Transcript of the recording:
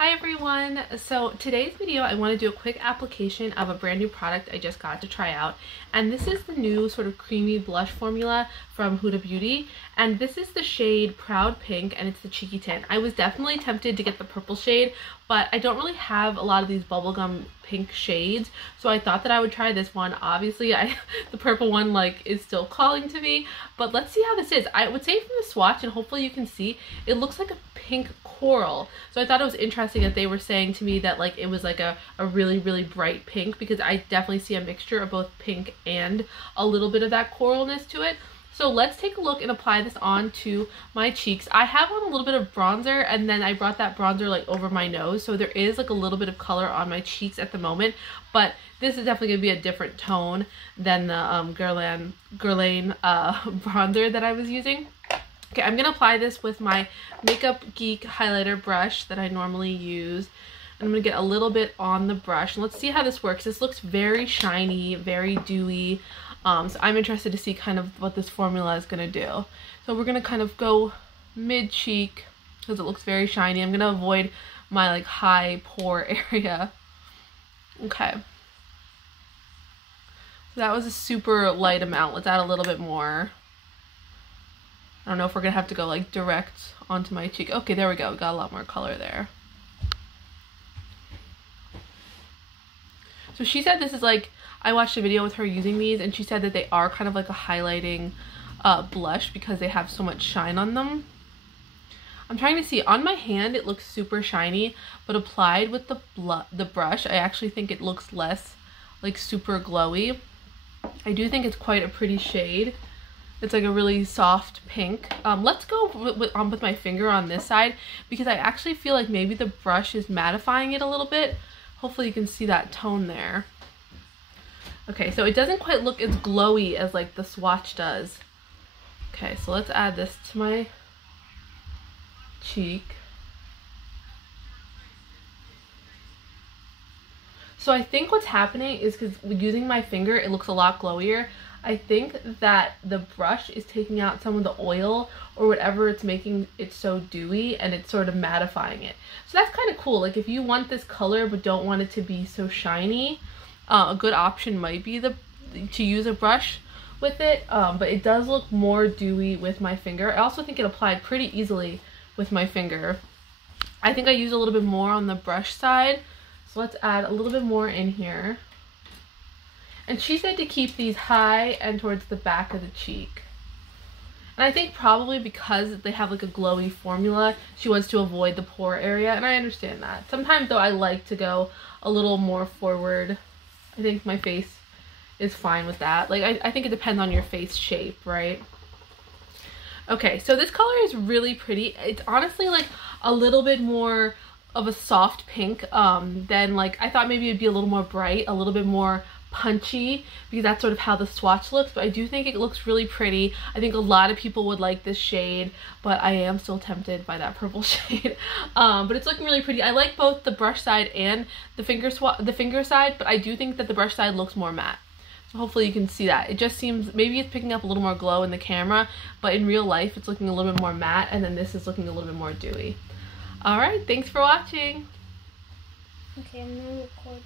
Hi everyone! So today's video I want to do a quick application of a brand new product I just got to try out, and this is the new sort of creamy blush formula from Huda Beauty, and this is the shade Proud Pink and it's the Cheeky Tint. I was definitely tempted to get the purple shade, but I don't really have a lot of these bubblegum pink shades, so I thought that I would try this one. Obviously the purple one is still calling to me, but let's see how this is. I would say from the swatch, and hopefully you can see, it looks like a pink coral, so I thought it was interesting that they were saying to me that it was a really bright pink, because I definitely see a mixture of both pink and a little bit of that coralness to it. So let's take a look and apply this onto my cheeks. I have on a little bit of bronzer, and then I brought that bronzer over my nose, so there is a little bit of color on my cheeks at the moment, but this is definitely going to be a different tone than the Guerlain bronzer that I was using. Okay, I'm going to apply this with my Makeup Geek highlighter brush that I normally use. And I'm going to get a little bit on the brush. And let's see how this works. This looks very shiny, very dewy. So I'm interested to see kind of what this formula is going to do. So we're going to kind of go mid-cheek because it looks very shiny. I'm going to avoid my high pore area. Okay. So that was a super light amount. Let's add a little bit more. I don't know if we're gonna have to go direct onto my cheek. Okay, there we go. We got a lot more color there. So she said this is I watched a video with her using these, and she said that they are kind of a highlighting blush because they have so much shine on them. I'm trying to see. On my hand it looks super shiny, but applied with the brush I actually think it looks less super glowy. I do think it's quite a pretty shade. It's a really soft pink. Let's go with my finger on this side, because I actually feel maybe the brush is mattifying it a little bit. Hopefully you can see that tone there. Okay, so it doesn't quite look as glowy as the swatch does. Okay, so let's add this to my cheek. So I think what's happening is because using my finger it looks a lot glowier. I think that the brush is taking out some of the oil or whatever it's making it so dewy, and it's sort of mattifying it. So that's kind of cool. If you want this color but don't want it to be so shiny, a good option might be to use a brush with it, but it does look more dewy with my finger. I also think it applied pretty easily with my finger. I think I used a little bit more on the brush side, so let's add a little bit more in here. And she said to keep these high and towards the back of the cheek. And I think probably because they have a glowy formula, she wants to avoid the pore area, and I understand that. Sometimes though I like to go a little more forward. I think my face is fine with that. I think it depends on your face shape, right? Okay, so this color is really pretty. It's honestly a little bit more of a soft pink than I thought maybe it'd be a little more bright, a little bit more punchy, because that's sort of how the swatch looks, but I do think it looks really pretty. I think a lot of people would like this shade, but I am still tempted by that purple shade. But it's looking really pretty. I like both the brush side and the finger side, but I do think that the brush side looks more matte. So hopefully you can see that. It just seems, maybe it's picking up a little more glow in the camera, but in real life it's looking a little bit more matte, and then this is looking a little bit more dewy. Alright, thanks for watching. Okay, I'm gonna record.